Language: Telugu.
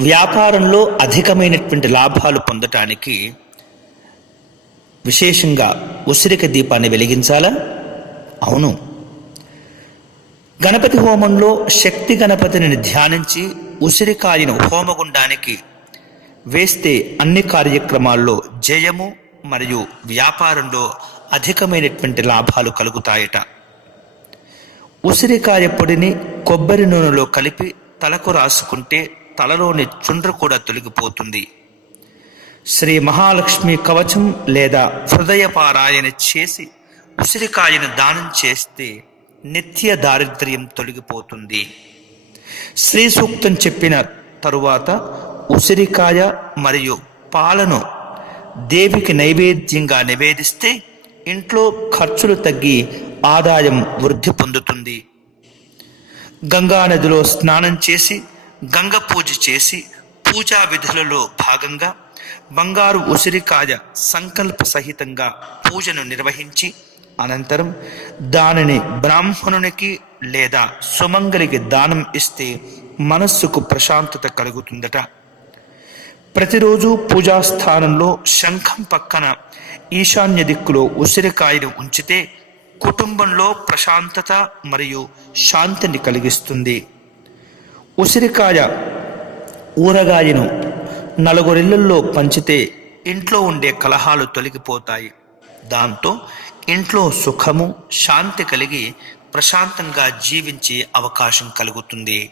వ్యాపారంలో అధికమైనటువంటి లాభాలు పొందటానికి విశేషంగా ఉసిరిక దీపాన్ని వెలిగించాలా? అవును. గణపతి హోమంలో శక్తి గణపతిని ధ్యానించి ఉసిరికాయను హోమగుండానికి వేస్తే అన్ని కార్యక్రమాల్లో జయము మరియు వ్యాపారంలో అధికమైనటువంటి లాభాలు కలుగుతాయట. ఉసిరికాయ పొడిని కొబ్బరి నూనెలో కలిపి తలకు రాసుకుంటే తలలోని చుండ్ర కూడా తొలగిపోతుంది. శ్రీ మహాలక్ష్మి కవచం లేదా హృదయ పారాయణ చేసి ఉసిరికాయను దానం చేస్తే నిత్య దారిద్ర్యం తొలగిపోతుంది. శ్రీ సూక్తం చెప్పిన తరువాత ఉసిరికాయ మరియు పాలను దేవికి నైవేద్యంగా నివేదిస్తే ఇంట్లో ఖర్చులు తగ్గి ఆదాయం వృద్ధి పొందుతుంది. గంగానదిలో స్నానం చేసి గంగ పూజ చేసి పూజా విధులలో భాగంగా బంగారు ఉసిరికాయ సంకల్ప సహితంగా పూజను నిర్వహించి అనంతరం దానిని బ్రాహ్మణునికి లేదా సుమంగలికి దానం ఇస్తే మనస్సుకు ప్రశాంతత కలుగుతుందట. ప్రతిరోజు పూజాస్థానంలో శంఖం పక్కన ఈశాన్య దిక్కులో ఉసిరికాయను ఉంచితే కుటుంబంలో ప్రశాంతత మరియు శాంతిని కలిగిస్తుంది. ఉసిరికాయ ఊరగాయను నలుగురిళ్లలో పంచితే ఇంట్లో ఉండే కలహాలు తొలగిపోతాయి. దాంతో ఇంట్లో సుఖము శాంతి కలిగి ప్రశాంతంగా జీవించే అవకాశం కలుగుతుంది.